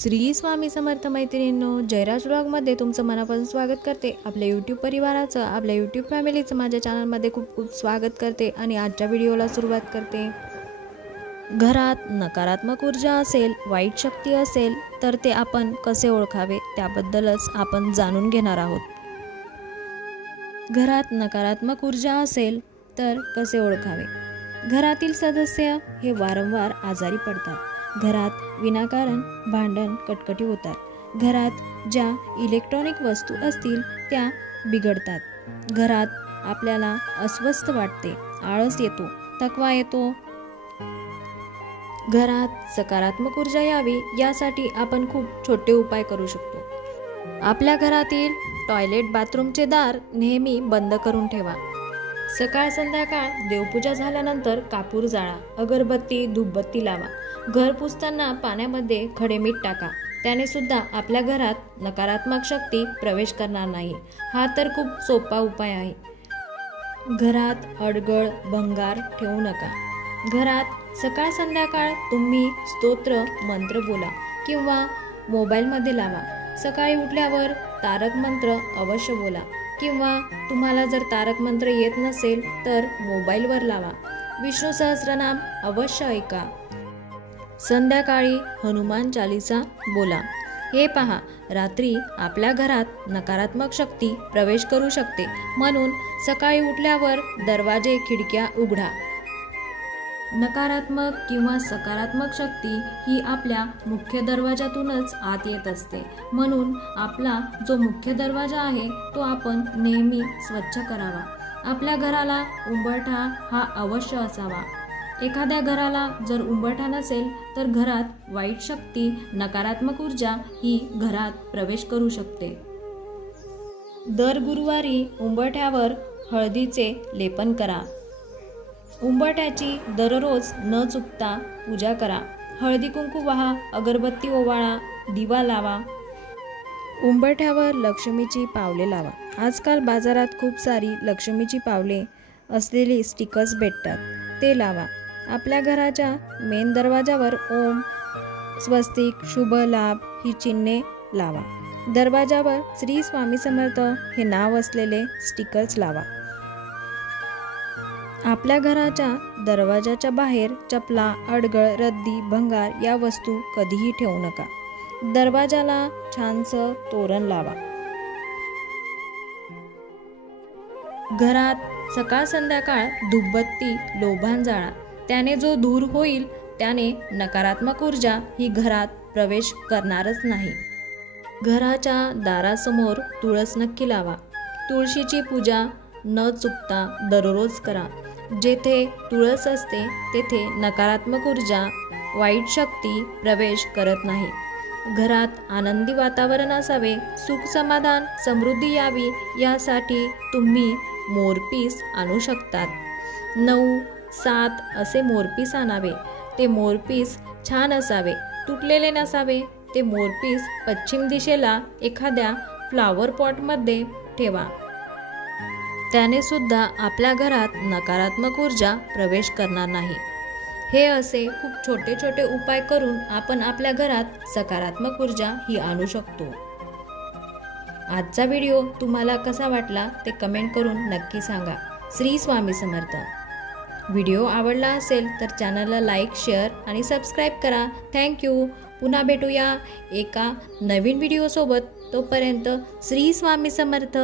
श्री स्वामी समर्थ मैत्रिणींनो, जयराज ब्लॉगमध्ये तुमचं मनापासून स्वागत करते। आपल्या यूट्यूब परिवाराचं, आपल्या यूट्यूब फॅमिलीचं माझ्या चॅनलमध्ये खूप खूप स्वागत करते आणि आजच्या व्हिडिओला सुरुवात करते। घरात नकारात्मक ऊर्जा असेल, वाईट शक्ती असेल तर ते आपण कसे ओळखावे त्याबद्दलच आपण जाणून घेणार आहोत। घरात नकारात्मक ऊर्जा असेल तर कसे ओळखावे? घरातील सदस्य हे वारंवार आजारी पडतात। घरात विनाकारण भांडण कटकटी होतात। घरात ज्या इलेक्ट्रॉनिक वस्तू असतील त्या बिघडतात। घरात आपल्याला अस्वस्थ वाटते, आळस येतो, थकवा येतो। घरात सकारात्मक ऊर्जा यावी यासाठी आपण खूप छोटे उपाय करू शकतो। आपल्या घरातील टॉयलेट बाथरूमचे दार नेहमी बंद करून ठेवा। सकाळ संध्याकाळ देवपूजा झाल्यानंतर कापूर जाळा, अगरबत्ती धूपबत्ती लावा। घर पुसताना पाण्यामध्ये खडे मीठ टाका, त्याने सुद्धा आपल्या घरात नकारात्मक शक्ती प्रवेश करणार नाही। हा तर खूप सोपा उपाय आहे। घरात अडगळ भंगार ठेवू नका। घरात सकाळ संध्याकाळ तुम्ही स्तोत्र मंत्र बोला किंवा मोबाईलमध्ये लावा। सकाळी उठल्यावर तारक मंत्र अवश्य बोला किंवा तुम्हाला जर तारक मंत्र येत नसेल तर मोबाईलवर लावा। विष्णू सहस्त्रनाम अवश्य ऐका। संध्याकाळी हनुमान चालीसा बोला। हे पहा, रात्री आपल्या घरात नकारात्मक शक्ती प्रवेश करू शकते, म्हणून सकाळी उठल्यावर दरवाजे खिडक्या उघडा। नकारात्मक किंवा सकारात्मक शक्ती ही आपल्या मुख्य दरवाजातूनच आत येत असते, म्हणून आपला जो मुख्य दरवाजा आहे तो आपण नेहमी स्वच्छ करावा। आपल्या घराला उंबरठा हा अवश्य असावा। एखाद्या घराला जर उंबरठा नसेल तर घरात वाईट शक्ती, नकारात्मक ऊर्जा ही घरात प्रवेश करू शकते। दर गुरुवारी उंबरठ्यावर हळदीचे लेपन करा। उंबरठ्याची दररोज न चुकता पूजा करा। हळदी कुंकू वाहा, अगरबत्ती ओवाळा, दिवा लावा। उंबरठ्यावर लक्ष्मीची पावले लावा। आजकाल बाजारात खूप सारी लक्ष्मीची पावले असलेली स्टिकर्स भेटतात, ते लावा। आपल्या घराच्या मेन दरवाजावर ओम, स्वस्तिक, शुभ लाभ ही चिन्हे लावा। दरवाजावर श्री स्वामी समर्थ हे नाव असलेले स्टिकर्स लावा। आपल्या घराच्या दरवाजाच्या बाहेर चपला, अडगळ, रद्दी, भंगार या वस्तू कधीही ठेवू नका। दरवाजाला छानसं तोरण लावा। घरात सकाळ संध्याकाळ धूपबत्ती लोभान जाळा, त्याने जो दूर होईल त्याने नकारात्मक ऊर्जा ही घरात प्रवेश करणारच नाही। घराच्या दारासमोर तुळस नक्की लावा। तुळशीची पूजा न चुकता दररोज करा। जेथे तुळस असते तेथे नकारात्मक ऊर्जा, वाईट शक्ती प्रवेश करत नाही। घरात आनंदी वातावरण असावे, सुख समाधान समृद्धी यावी यासाठी तुम्ही मोरपीस आणू शकतात। 9, 7 असे मोरपीस आणावे। ते मोरपीस छान असावे, तुटलेले नसावे। ते मोरपीस पश्चिम दिशेला एखाद्या फ्लावर पॉटमध्ये ठेवा, त्याने सुद्धा आपल्या घरात नकारात्मक ऊर्जा प्रवेश करणार नाही। हे असे खूप छोटे छोटे उपाय करून आपण आपल्या घरात सकारात्मक ऊर्जा ही आणू शकतो। आजचा व्हिडिओ तुम्हाला कसा वाटला ते कमेंट करून नक्की सांगा। श्री स्वामी समर्थ। व्हिडिओ आवडला असेल तर चॅनलला लाईक, शेअर आणि सबस्क्राईब करा। थँक्यू। पुन्हा भेटूया एका नवीन व्हिडिओसोबत। तोपर्यंत श्री स्वामी समर्थ।